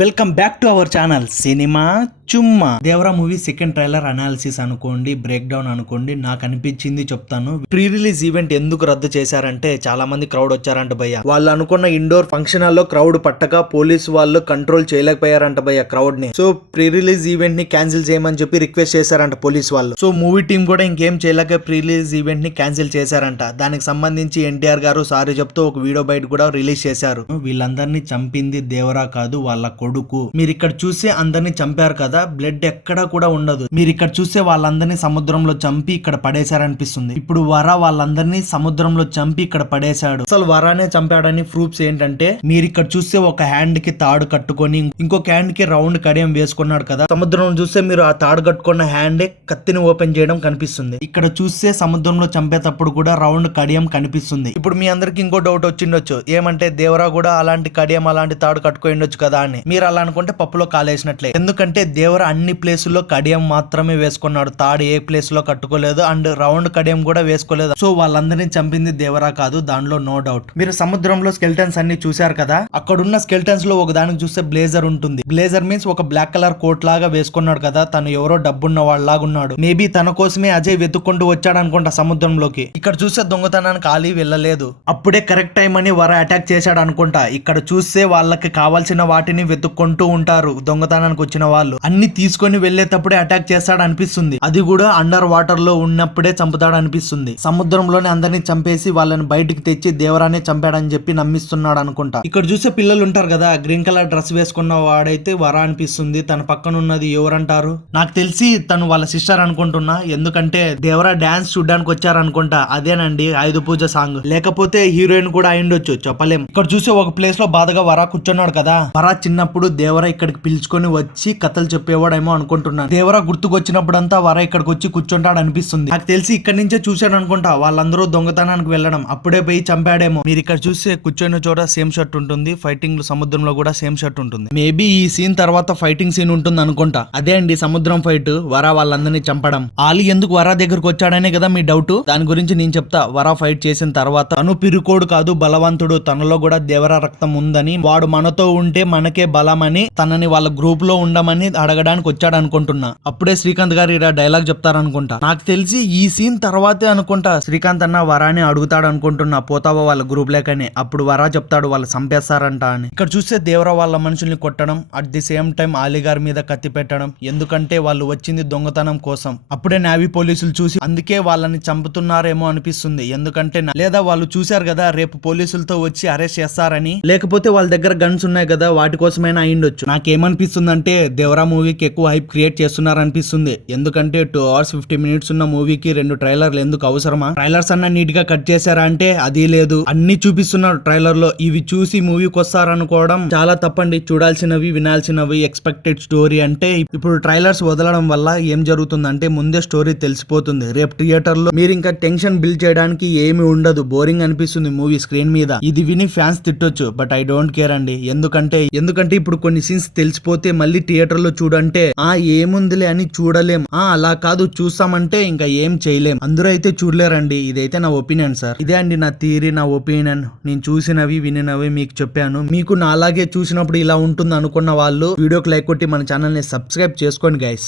Welcome back to our channel cinema Chumma. Devara movie second trailer analysis అనుకోండి, break down అనుకోండి, నాకు అనిపించింది చెప్తాను. ప్రీ రిలీజ్ ఈవెంట్ ఎందుకు రద్దు చేశారంటే చాలా మంది క్రౌడ్ వచ్చారంట భయ్య. వాళ్ళు అనుకున్న ఇండోర్ ఫంక్షన్ హాల్లో క్రౌడ్ పట్టక పోలీసు వాళ్ళు కంట్రోల్ చేయలేకపోయారంట భయ్య క్రౌడ్ ని. సో ప్రీ రిలీజ్ ఈవెంట్ ని క్యాన్సిల్ చేయమని చెప్పి రిక్వెస్ట్ చేశారంట పోలీస్ వాళ్ళు. సో మూవీ టీం కూడా ఇంకేం చేయలేక ప్రీ రిలీజ్ ఈవెంట్ ని క్యాన్సిల్ చేశారంట. దానికి సంబంధించి ఎన్టీఆర్ గారు సారీ చెప్తూ ఒక వీడియో బయట కూడా రిలీజ్ చేశారు. వీళ్ళందరినీ చంపింది దేవరా కాదు, వాళ్ళ కొడుకు. మీరు ఇక్కడ చూసే అందరినీ చంపారు కదా, బ్లడ్ ఎక్కడా కూడా ఉండదు. మీరు ఇక్కడ చూసే వాళ్ళందరినీ సముద్రంలో చంపి ఇక్కడ పడేశారనిపిస్తుంది. ఇప్పుడు వరా వాళ్ళందరినీ సముద్రంలో చంపి ఇక్కడ పడేశాడు. అసలు వరానే చంపాడని ప్రూఫ్స్ ఏంటంటే, మీరు ఇక్కడ చూస్తే ఒక హ్యాండ్ కి తాడు కట్టుకొని ఇంకొక హ్యాండ్ కి రౌండ్ కడియం వేసుకున్నాడు కదా. సముద్రంలో చూస్తే మీరు ఆ తాడు కట్టుకున్న హ్యాండే కత్తిని ఓపెన్ చేయడం కనిపిస్తుంది. ఇక్కడ చూస్తే సముద్రంలో చంపేటప్పుడు కూడా రౌండ్ కడియం కనిపిస్తుంది. ఇప్పుడు మీ అందరికి ఇంకో డౌట్ వచ్చిండొచ్చు, ఏమంటే దేవరా కూడా అలాంటి కడియం అలాంటి తాడు కట్టుకొని ఉండొచ్చు కదా అని. మీరు అలా అనుకుంటే పప్పులో కాలేసినట్లే. ఎందుకంటే దేవరా అన్ని ప్లేసుల్లో కడియం మాత్రమే వేసుకున్నాడు, తాడు ఏ ప్లేస్ లో కట్టుకోలేదు, అండ్ రౌండ్ కడియం కూడా వేసుకోలేదు. సో వాళ్ళందరినీ చంపింది దేవరా కాదు, దానిలో నో డౌట్. మీరు సముద్రంలో స్కెల్టన్స్ అన్ని చూశారు కదా, అక్కడున్న స్కెల్టన్స్ లో ఒక దానికి చూస్తే బ్లేజర్ ఉంటుంది. బ్లేజర్ మీన్స్ ఒక బ్లాక్ కలర్ కోట్ లాగా వేసుకున్నాడు కదా, తను ఎవరో డబ్బున్న వాళ్ళలాగా ఉన్నాడు. మేబీ తన కోసమే అజయ్ వెతుక్కుంటూ వచ్చాడు అనుకుంటా సముద్రంలోకి. ఇక్కడ చూస్తే దొంగతనానికి ఖాళీ వెళ్ళలేదు, అప్పుడే కరెక్ట్ టైం అని వర అటాక్ చేశాడు అనుకుంటా. ఇక్కడ చూస్తే వాళ్ళకి కావాల్సిన వాటిని వెతుక్కుంటూ ఉంటారు దొంగతనానికి వచ్చిన వాళ్ళు. అన్ని తీసుకొని వెళ్లేటప్పుడే అటాక్ చేస్తాడు అనిపిస్తుంది. అది కూడా అండర్ వాటర్ లో ఉన్నప్పుడే చంపుతాడు అనిపిస్తుంది. సముద్రంలోనే అందరినీ చంపేసి వాళ్ళని బయటికి తెచ్చి దేవరానే చంపాడని చెప్పి నమ్మిస్తున్నాడు అనుకుంటా. ఇక్కడ చూసే పిల్లలు ఉంటారు కదా, గ్రీన్ కలర్ డ్రెస్ వేసుకున్న వాడైతే వర అనిపిస్తుంది. తన పక్కన ఉన్నది ఎవరంటారు? నాకు తెలిసి తను వాళ్ళ సిస్టర్ అనుకుంటున్నా, ఎందుకంటే దేవరా డాన్స్ చూడడానికి వచ్చారనుకుంటా. అదేనండి ఆయుధ పూజ సాంగ్, లేకపోతే హీరోయిన్ కూడా అయిండొచ్చు, చెప్పలేం. ఇక్కడ చూసే ఒక ప్లేస్ లో బాధగా వర కూర్చున్నాడు కదా. వర చిన్నప్పుడు దేవరా ఇక్కడికి పిలుచుకొని వచ్చి కథలు చెప్పేవాడేమో అనుకుంటున్నాను. దేవరా గుర్తుకొచ్చినప్పుడంతా వర ఇక్కడికి వచ్చి కూర్చుంటాడు అనిపిస్తుంది. నాకు తెలిసి ఇక్కడ నుంచే చూశాడు అనుకుంటా వాళ్ళందరూ దొంగతనానికి వెళ్ళడం, అప్పుడే పోయి చంపాడేమో. మీరు ఇక్కడ చూస్తే కూర్చొని చోట సేమ్ షర్ట్ ఉంటుంది, ఫైటింగ్ సముద్రంలో కూడా సేమ్ షర్ట్ ఉంటుంది. మేబీ ఈ సీన్ తర్వాత ఫైటింగ్ సీన్ ఉంటుంది అనుకుంటా. అదే అండి సముద్రం ఫైట్, వర వాళ్ళందరినీ చంపడం. ఆలి ఎందుకు వర దగ్గరకు వచ్చాడనే కదా మీ డౌట్. దాని గురించి నేను చెప్తా. వర ఫైట్ చేసిన తర్వాత తను పిరుకోడు కాదు, బలవంతుడు. తనలో కూడా దేవరా రక్తం ఉందని, వాడు మనతో ఉంటే మనకే బలం అని, తనని వాళ్ళ గ్రూప్ లో ఉండమని అడగడానికి వచ్చాడు అనుకుంటున్నా. అప్పుడే శ్రీకాంత్ గారు ఇలా డైలాగ్ చెప్తారనుకుంటా. నాకు తెలిసి ఈ సీన్ తర్వాతే అనుకుంటా శ్రీకాంత్ అన్న వరాని అడుగుతాడు అనుకుంటున్నా, పోతావా వాళ్ళ గ్రూప్ లేకని. అప్పుడు వరా చెప్తాడు వాళ్ళు చంపేస్తారంట అని. ఇక్కడ చూస్తే దేవరా వాళ్ళ మనుషుల్ని కొట్టడం, at the same time Ali గారి మీద కత్తి పెట్టడం. ఎందుకంటే వాళ్ళు వచ్చింది దొంగతనం కోసం. అప్పుడే నేవీ పోలీసులు చూసి అందుకే వాళ్ళని చంపుతున్నారేమో అనిపిస్తుంది. ఎందుకంటే లేదా వాళ్ళు చూశారు కదా రేపు పోలీసులతో వచ్చి అరెస్ట్ చేస్తారని, లేకపోతే వాళ్ళ దగ్గర గన్స్ ఉన్నాయి కదా వాటి కోసమైనా అయిండొచ్చు. నాకేమనిపిస్తుంది అంటే దేవరా మూవీకి ఎక్కువ హైప్ క్రియేట్ చేస్తున్నారు అనిపిస్తుంది. ఎందుకంటే 2 hours 50 minutes ఉన్న మూవీకి 2 ట్రైలర్లు ఎందుకు అవసరమా? ట్రైలర్స్ అన్న నీట్ గా కట్ చేశారా అంటే అది లేదు, అన్ని చూపిస్తున్నారు ట్రైలర్ లో. ఇవి చూసి మూవీకి వస్తారనుకోవడం చాలా తప్పండి. చూడాల్సినవి వినాల్సినవి ఎక్స్పెక్టెడ్ స్టోరీ అంటే ఇప్పుడు ట్రైలర్స్ వదలడం వల్ల ఏం జరుగుతుందంటే ముందే స్టోరీ తెలిసిపోతుంది. రేపు థియేటర్ లో మీరు ఇంకా టెన్షన్ బిల్డ్ చేయడానికి ఏమి ఉండదు, బోరింగ్ అనిపిస్తుంది మూవీ స్క్రీన్ మీద. ఇది విని ఫ్యాన్స్ తిట్టొచ్చు, బట్ ఐ డోంట్ కేర్ అండి. ఎందుకంటే ఇప్పుడు కొన్ని సీన్స్ తెలిసిపోతే మళ్ళీ థియేటర్ లో చూడంటే ఏముందిలే అని చూడలేం. అలా కాదు, చూస్తామంటే ఇంకా ఏం చేయలేం. అందరూ అయితే చూడలేరండి. ఇదైతే నా ఒపీనియన్ సార్. ఇదే అండి నా థియరీ, నా ఒపీనియన్. నేను చూసినవి వినినవి మీకు చెప్పాను. మీకు నా అలాగే చూసినప్పుడు ఇలా ఉంటుంది అనుకున్న వాళ్ళు వీడియోకి లైక్ కొట్టి మన ఛానల్ ని సబ్స్క్రైబ్ చేసుకోండి గైస్.